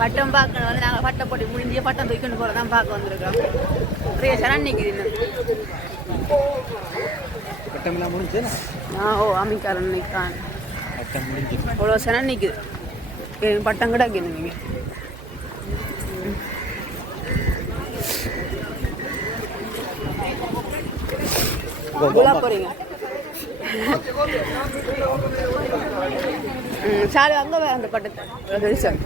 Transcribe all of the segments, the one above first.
பட்டம் பார்க்கணும் வந்து நாங்கள் பட்டை போட்டி முடிஞ்சு பட்டம் தூக்கிட்டு போகிறதான் பார்க்க வந்திருக்கோம். நிறைய சனம் நிற்குது பட்டம்லாம் முடிஞ்சு. ஓ அமிக்காரன் நிற்கான் பட்டம் முடிஞ்சு அவ்வளோ சனம் நிற்குது. பட்டம் கூட வைக்கணும் நீங்கள் போகிறீங்க. சாரி அங்கே வேறு அந்த பட்டத்தை சார்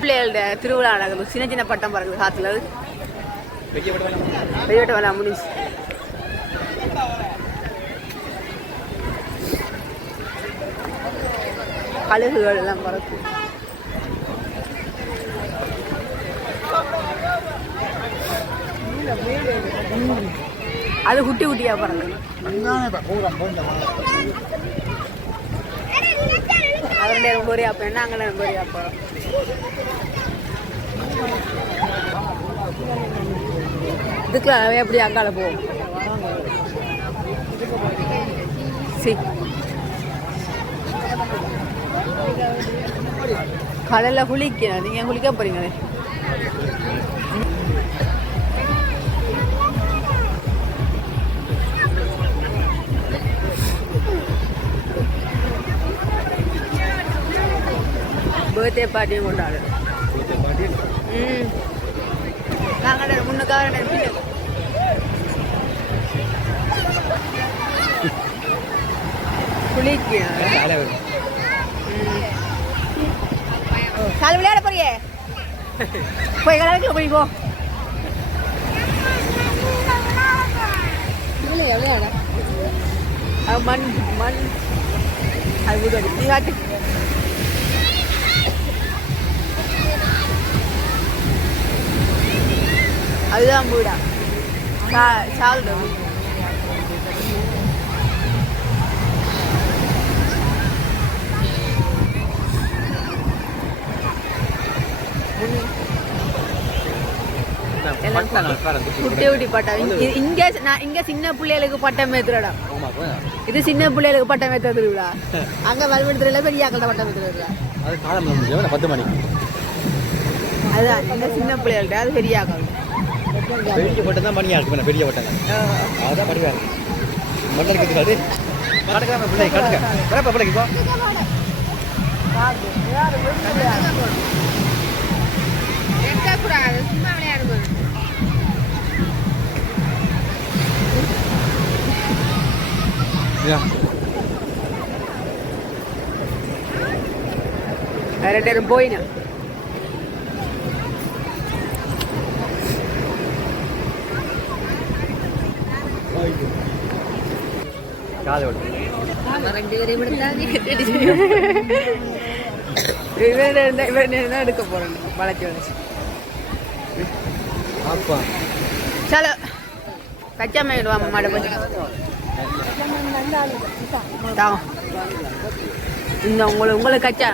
பிள்ளைகளோட திருவிழா நடக்குது. சின்ன சின்ன பட்டம் பறக்குது காற்றுல. அது பெரிய வேலை முடிஞ்சு. கழுகுகள் எல்லாம் பறக்கு. அது குட்டி குட்டியா பறக்கு. அவர் நேரம் பொரியா போய் நாங்கள் நேரம் பொரியா போகிறோம். இதுக்குலாம் எப்படி அங்கால போவோம். சரி கடலில் குளிக்கணும். நீங்கள் குளிக்க போகிறீங்களே. பர்த்டே பார்ட்டியும் கொண்டாடு. நாங்கள் முன்னுக்காக குளிக்கணும். கால் விளையாட போறியே போய் விளையாட போய் போ. விளையாட மண் மண் அது புது நீ காட்டு. அதுதான் வீடா சால்டா. குட்டி குட்டி பட்டம் இங்க சின்ன பிள்ளைகளுக்கு பட்டம் ஏத்துறடா. இது சின்ன பிள்ளைகளுக்கு பட்டம் ஏற்ற திருவிழா. அங்க வல்வெடுத்துல பெரியாக்கள பட்டம் ஏத்துறா. அதுதான் இந்த சின்ன பிள்ளைகள்ட்ட. அது பெரியாக்கள் பெரிய பட்டம் தான் பண்ணியா இருக்கு. பெரிய பட்டம் அதான் படிவா இருக்கு. மண்டல் கத்துக்காது கடக்காம பிள்ளை கட்டுக்க வரப்ப பிள்ளைக்கு போ. சும்மா விளையாடுங்க. ரெண்டு போயினா இவன் எடுக்க போறேன். வளர்ச்சி வளர்ச்சி சலோ கச்சா மேடுவா மாட இந்த உங்களுக்கு கச்சா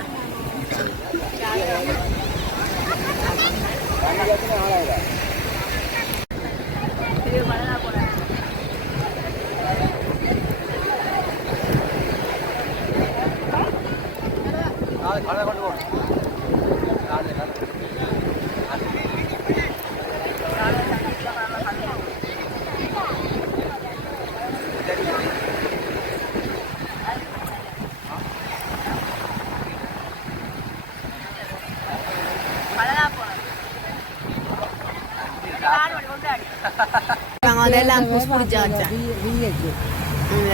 அதெல்லாம் புஷ் பிடிச்சா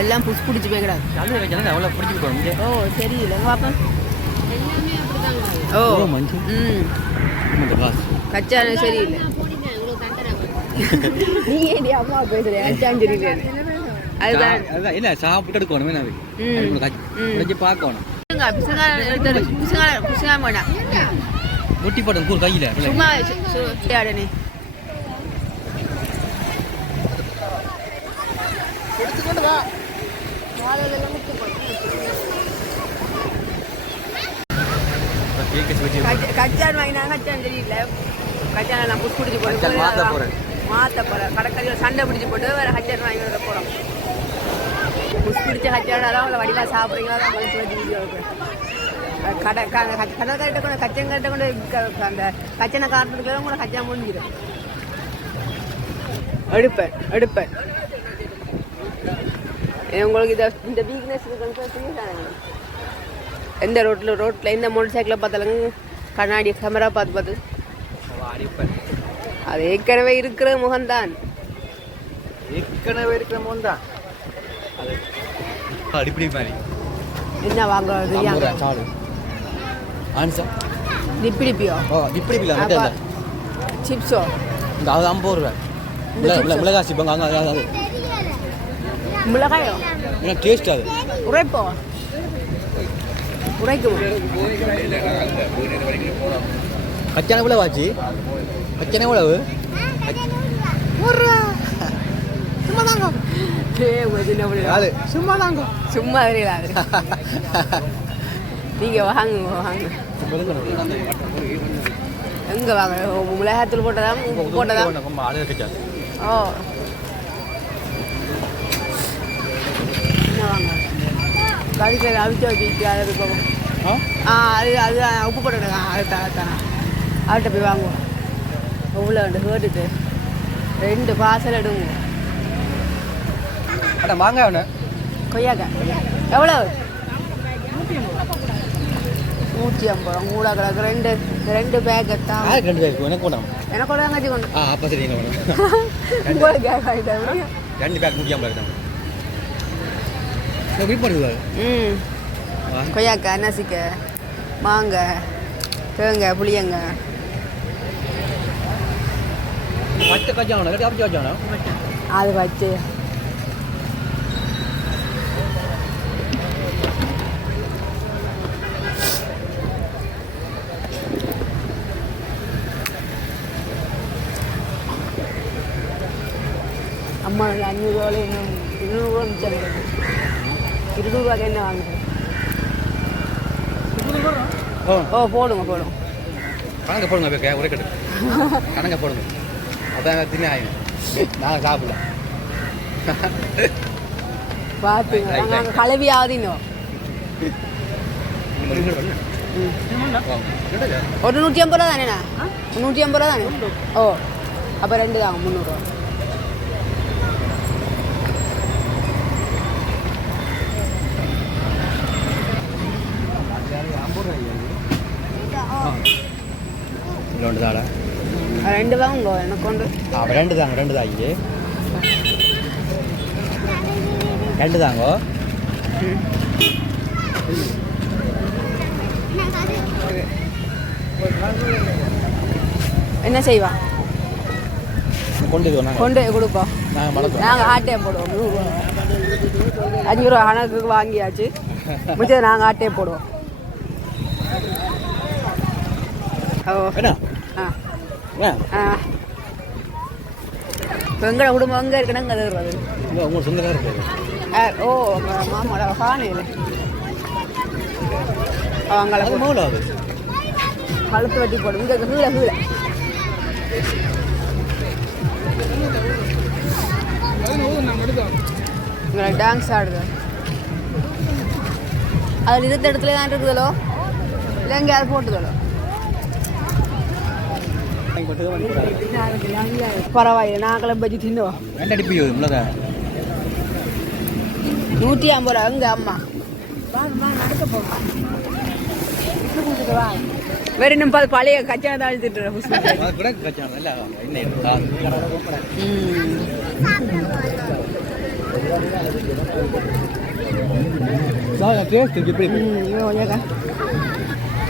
எல்லாம் புஷ் பிடிச்சி போய் கிடாது. ஓ தெரியல பாப்பா. ஓ கச்சா சரியில்லை. நீ ஏடி அம்மா பேசுறேன் அச்சான் தெரியல. அதுதான் இல்ல சாப்பிட்டு எடுக்கணும். பார்க்கணும் முட்டி போட்டு கையில சும்மா நீ எடுத்துக்கொண்டு வா. கச்சான் வாங்கினாங்க கச்சான் தெரியல கச்சான் நான் புஷ் பிடிச்சி போட்டு மாற்ற போகிறேன் கடைக்கறியில் சண்டை பிடிச்சி போட்டு வேறு கச்சான் வாங்கி வர போகிறோம் புஷ் பிடிச்ச கச்சானெல்லாம் அவங்கள வடிவாக சாப்பிட்றீங்களா தான் மதிச்சு வச்சு வீடியோ கடற்கரைட்ட கொண்டு கச்சன் கட்ட கொண்டு அந்த கச்சனை காட்டுறதுக்குள்ள கூட கச்சா முடிஞ்சிடும் எடுப்பேன் உங்களுக்கு இந்த வீக்னஸ் எந்த ரோட்டில் எந்த மோட்டர் சைக்கிளை பார்த்தாலும் கண்ணாடி கேமரா பார்த்து அது ஏற்கனவே இருக்கிற முகம்தான் என்ன வாங்குறது டிப்பிடிப்பியோ சிப்ஸோ அது 50 ரூபா மிளகாய் சிப்பாங்க அது மிளகாயோ டேஸ்ட் அது உரைக்கும் கச்சான எவ்வளவு ஆச்சு கச்சான எவ்வளவு சும்மா தெரியாது நீங்க வாங்க எங்க வாங்க மிளகாத்தூள் போட்டதா உப்பு போட்டதா ஓ என்ன வாங்க கறிக்கறி அவிச்சு வச்சு அதை இருக்கும் அது உப்பு போட்டுடுங்க அதுதான் அவர்கிட்ட போய் வாங்குவோம் எவ்வளோ கேட்டுட்டு 2 பார்சல் எடுங்க மாங்காய் ஒன்று கொய்யாக்காய் எவ்வளோ 150 ரூபா மூடா கிடக்கு 2 பேக்கெட் தான் 2 பேக் எனக்கு கொண்டாம் எனக்கு கூட தாங்க கொண்டு அப்போ சரி உங்களுக்கு கேக் ஆகிட்டேன் 2 பேக் 150 ரூபா பண்ணுவார் கொய்யாக்காய் நசிக்காய் மாங்காய் தேங்காய் புளியங்காய் அது வச்சு அம்மா 500 ரூபாய் இன்னும் 200 ரூபா மிச்சம் 20 ரூபாய்க்கு என்ன வாங்குறேன் போடுங்க கணக்கு போடுங்க ஒரே கட்டு கணக்க போடுங்க அதான் தின்னே ஆகும் நாங்கள் சாப்பிடலாம் பார்த்துங்க நாங்கள் கலவி ஆகுதினோ ஒரு 150 ரூபா தானேண்ணா 150 ரூபா தானே ஓ அப்போ 2 தாங்க 300 ரூபா ரெண்டு வாங்க எனக்கு கொண்டு 2 தாங்க 2 தாங்க 2 தாங்க என்ன செய்வா கொண்டு கொடுப்போம் நாங்கள் ஆட்டையை போடுவோம் 5 ரூபா கணக்குக்கு வாங்கியாச்சு மிச்சம் நாங்கள் ஆட்டையை போடுவோம் எங்கட குடும்பம் எங்கே இருக்குன்னா அங்கே வருவாது உங்கள் சொந்தக்காரர் இருக்கு ஓ மாமாவோட காணையில் அவங்கள கழுத்து வட்டி போடும் இங்கே கீழே இங்கே டான்ஸ் ஆடுது அது இருந்த இடத்துல தான் இருக்குதோ இல்லை எங்கேயாவது போட்டுதோ பரவாயில்ல நாங்களும் பஜ்ஜி தின்னுவோம் 150 ரூபா எங்க அம்மா வேற இன்னும் பழைய கச்சான தான் திட்டுறேன்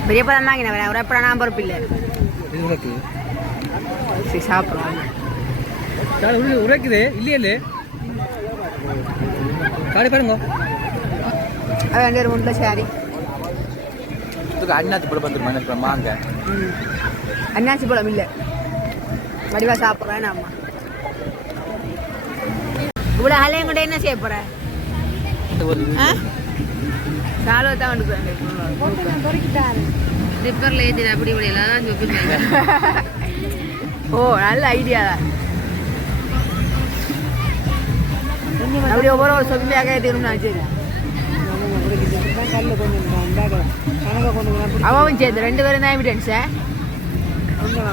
பெரிய படம் தாங்க ஒரு எப்படா நான் பொறுப்பு இல்லை சாப்பிடுவாங்க உரைக்குது இல்லையே காடி பாருங்க அது 2 சாரி அண்ணாச்சி பழம் வந்துருமா மாங்க அண்ணாச்சி பழம் இல்லை வடிவா சாப்பிட்றேன் அம்மா இவ்வளோ அலையும் கூட என்ன செய்ய போற சாலோ தான் ரிப்பரில் ஏற்றி அப்படி முடியலாம் ஓ நல்ல ஐடியா தான் அப்படி ஒவ்வொரு சொம்பியாக ஏற்றிக்கணும்னு வச்சு அவன் சேர்த்து 2 பேரும் தான் எவிடன்ஸா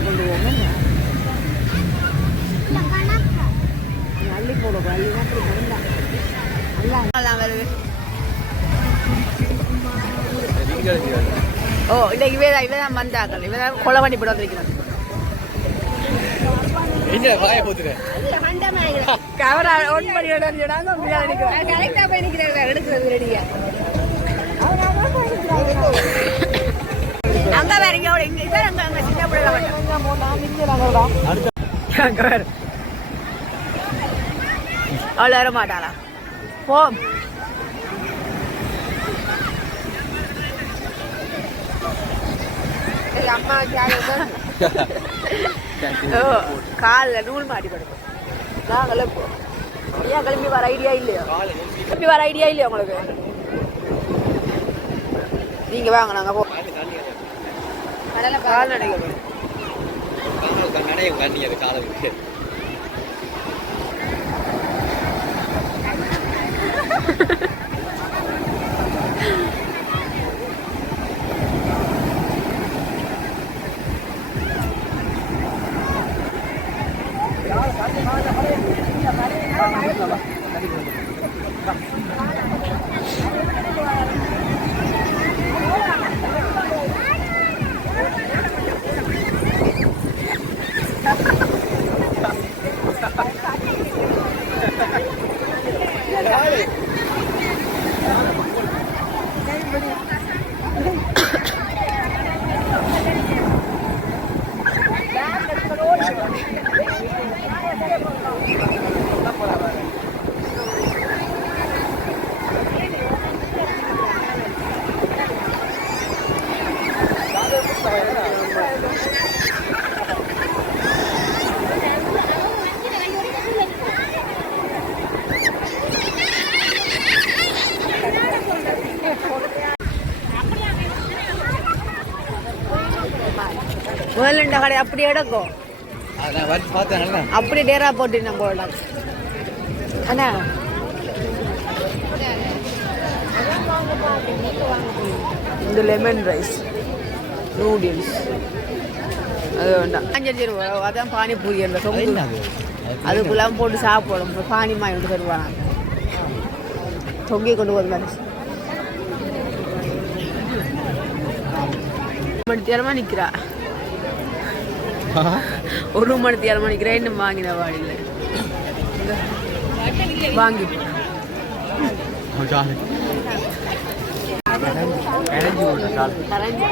கொண்டு போங்க அள்ளி போடுவோம் அள்ளி வருது ஓ இன்னைக்கு இவதான் வந்தாக்கள் இவதான் கொலை பண்ணி போட்டு வந்திருக்கிறான் கவரா ஒன் பண்ணி கரெக்டா போய் நிற்கிறாங்க எடுக்கிறது ரெடியா அங்க வேற இங்க அங்க சின்ன பிள்ளை அவள் வர மாட்டாளா போம் அம்மா காலில் நூல் மாட்டி படுக்கும் நாங்களே ஏன் கிளம்பி வர ஐடியா இல்லையோ கிளம்பி வர ஐடியா இல்லையா உங்களுக்கு நீங்க வாங்க நாங்க போ கால் நடைகள் முதல்ல கடை அப்படி எடுக்கும் அப்படி டேரா போட்டு நம்ம போடலாம் அண்ணா இந்த லெமன் ரைஸ் நூடுல்ஸ் அது வேண்டாம் 5 ரூபா அதான் பானிபூரி அந்த சொங்கு அதுக்குள்ளாம போட்டு சாப்பிடும் பானி மாய் வந்து தருவாங்க தொங்கி கொண்டு வருவாங்க மணித்தியாரமா நிற்கிறா 1 மணித்தியாரமா நிற்கிறேன் இன்னும் வாங்கின வாடியில் வாங்கி கரைஞ்சி